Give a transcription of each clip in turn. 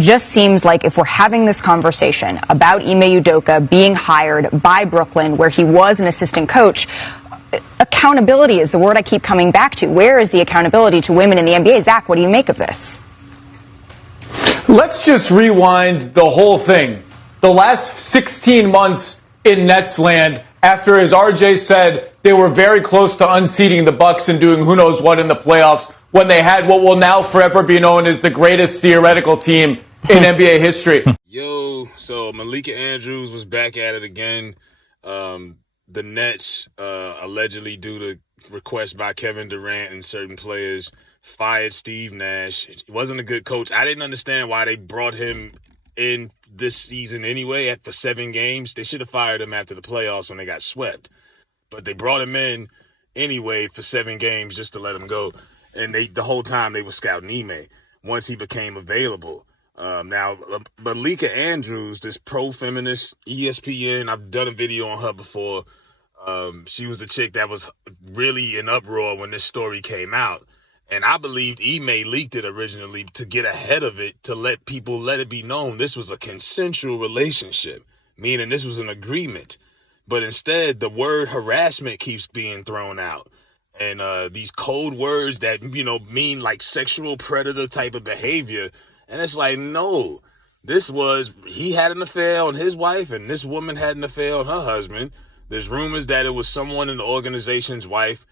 just seems like if we're having this conversation about Ime Udoka being hired by Brooklyn, where he was an assistant coach, accountability is the word I keep coming back to. Where is the accountability to women in the NBA? Zach, what do you make of this? Let's just rewind the whole thing. The last 16 months in Nets land, after, as RJ said, they were very close to unseating the Bucks and doing who knows what in the playoffs, when they had what will now forever be known as the greatest theoretical team in NBA history. Yo, so Malika Andrews was back at it again. The Nets, allegedly due to requests by Kevin Durant and certain players, fired Steve Nash. He wasn't a good coach. I didn't understand why they brought him in this season anyway for 7 games. They should have fired him after the playoffs when they got swept. But they brought him in anyway for 7 games just to let him go. And the whole time they were scouting Ime once he became available. Now, Malika Andrews, this pro-feminist ESPN, I've done a video on her before. She was the chick that was really in uproar when this story came out. And I believed Ime leaked it originally to get ahead of it, to let it be known this was a consensual relationship, meaning this was an agreement. But instead, the word harassment keeps being thrown out. And these code words that, mean like sexual predator type of behavior. And it's like, no, he had an affair on his wife and this woman had an affair on her husband. There's rumors that it was someone in the organization's wife.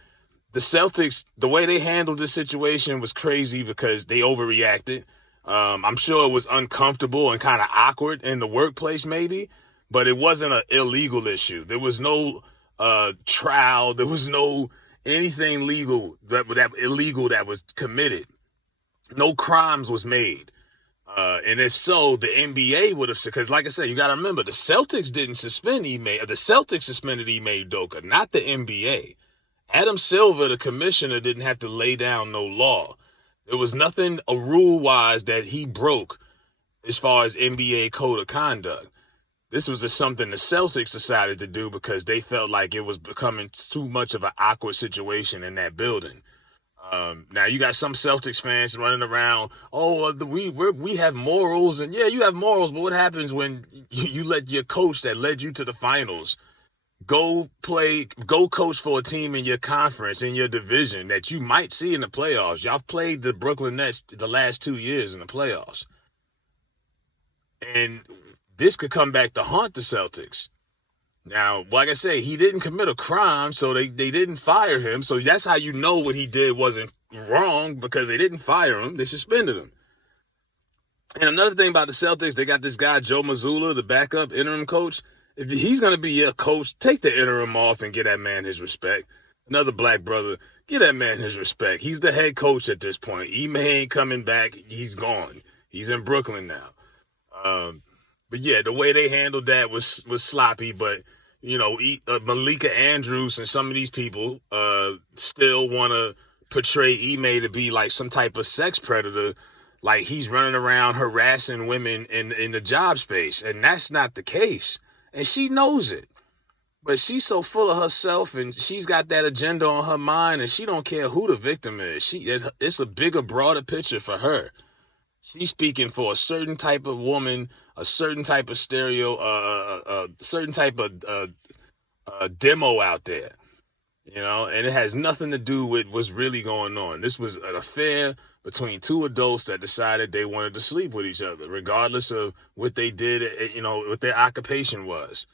The Celtics, the way they handled this situation was crazy because they overreacted. I'm sure it was uncomfortable and kind of awkward in the workplace maybe, but it wasn't an illegal issue. There was no trial. There was no anything legal that illegal that was committed. No crimes was made. And if so, the NBA would have, because like I said, you got to remember, the Celtics didn't suspend Ime. The Celtics suspended Ime Udoka, not the NBA. Adam Silver, the commissioner, didn't have to lay down no law. There was nothing rule-wise that he broke as far as NBA code of conduct. This was just something the Celtics decided to do because they felt like it was becoming too much of an awkward situation in that building. Now you got some Celtics fans running around, we have morals, and yeah, you have morals, but what happens when you let your coach that led you to the finals go coach for a team in your conference, in your division that you might see in the playoffs? Y'all played the Brooklyn Nets the last 2 years in the playoffs. And this could come back to haunt the Celtics. Now, like I say, he didn't commit a crime, so they didn't fire him. So that's how you know what he did wasn't wrong, because they didn't fire him. They suspended him. And another thing about the Celtics, they got this guy, Joe Mazzulla, the backup interim coach. If he's going to be your coach, take the interim off and give that man his respect. Another black brother, give that man his respect. He's the head coach at this point. Ime ain't coming back. He's gone. He's in Brooklyn now. But yeah, the way they handled that was sloppy. But, Malika Andrews and some of these people still want to portray Ime to be like some type of sex predator, like he's running around harassing women in the job space. And that's not the case. And she knows it. But she's so full of herself, and she's got that agenda on her mind, and she don't care who the victim is. It's a bigger, broader picture for her. She's speaking for a certain type of woman, a certain type of certain type of demo out there, and it has nothing to do with what's really going on. This was an affair between 2 adults that decided they wanted to sleep with each other, regardless of what they did, what their occupation was.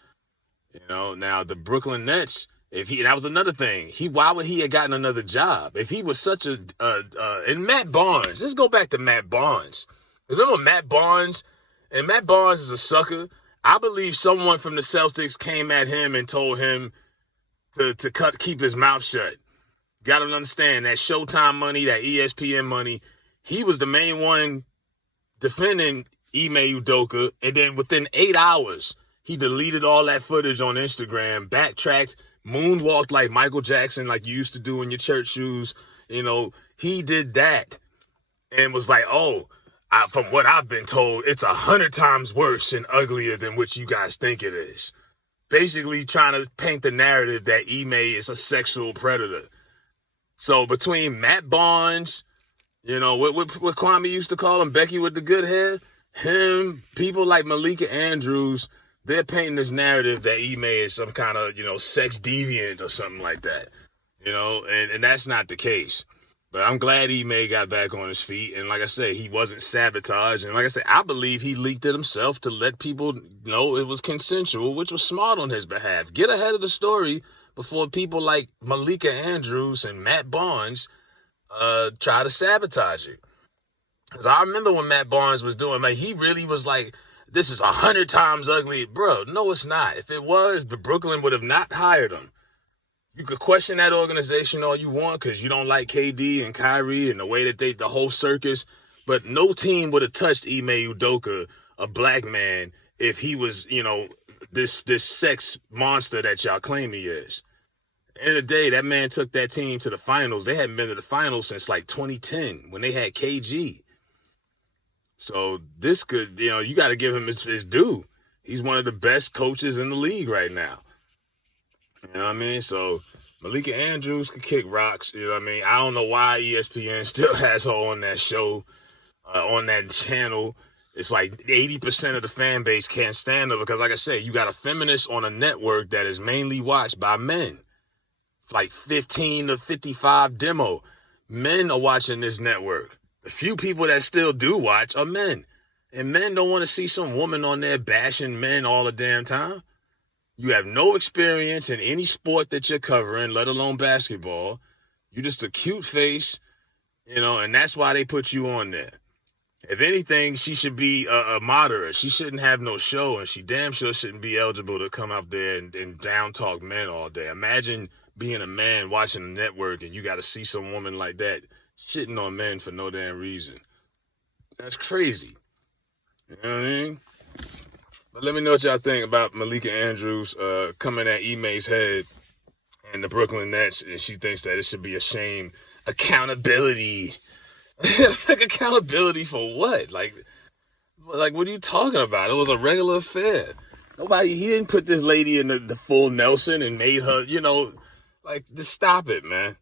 Now the Brooklyn Nets, that was another thing. Why would he have gotten another job if he was such and Matt Barnes? Let's go back to Matt Barnes. Remember Matt Barnes? And Matt Barnes is a sucker. I believe someone from the Celtics came at him and told him to keep his mouth shut. Got to understand that Showtime money, that ESPN money. He was the main one defending Ime Udoka, and then within 8 hours, he deleted all that footage on Instagram, backtracked, moonwalked like Michael Jackson, like you used to do in your church shoes. He did that and was like, from what I've been told, it's 100 times worse and uglier than what you guys think it is. Basically trying to paint the narrative that Ime is a sexual predator. So between Matt Barnes, what Kwame used to call him, Becky with the good hair, him, people like Malika Andrews, they're painting this narrative that Ime is some kind of, sex deviant or something like that, and that's not the case. But I'm glad Ime got back on his feet. And like I said, he wasn't sabotaged. And like I said, I believe he leaked it himself to let people know it was consensual, which was smart on his behalf. Get ahead of the story before people like Malika Andrews and Matt Barnes try to sabotage it. Because I remember when Matt Barnes was doing, he really was like, this is 100 times ugly. Bro, no, it's not. If it was, the Brooklyn would have not hired him. You could question that organization all you want because you don't like KD and Kyrie and the way that the whole circus, but no team would have touched Ime Udoka, a black man, if he was, this sex monster that y'all claim he is. At the end of the day, that man took that team to the finals. They hadn't been to the finals since like 2010 when they had KG. So this could, you got to give him his due. He's one of the best coaches in the league right now. You know what I mean? So Malika Andrews could kick rocks. You know what I mean? I don't know why ESPN still has her on that show, on that channel. It's like 80% of the fan base can't stand her because, like I said, you got a feminist on a network that is mainly watched by men. Like 15 to 55 demo. Men are watching this network. The few people that still do watch are men. And men don't want to see some woman on there bashing men all the damn time. You have no experience in any sport that you're covering, let alone basketball. You're just a cute face, and that's why they put you on there. If anything, she should be a moderate. She shouldn't have no show, and she damn sure shouldn't be eligible to come up there and down talk men all day. Imagine being a man watching the network and you got to see some woman like that shitting on men for no damn reason. That's crazy. You know what I mean? But let me know what y'all think about Malika Andrews coming at Ime's head and the Brooklyn Nets, and she thinks that it should be a shame. Accountability. Like, accountability for what? Like, what are you talking about? It was a regular affair. He didn't put this lady in the full Nelson and made her, just stop it, man.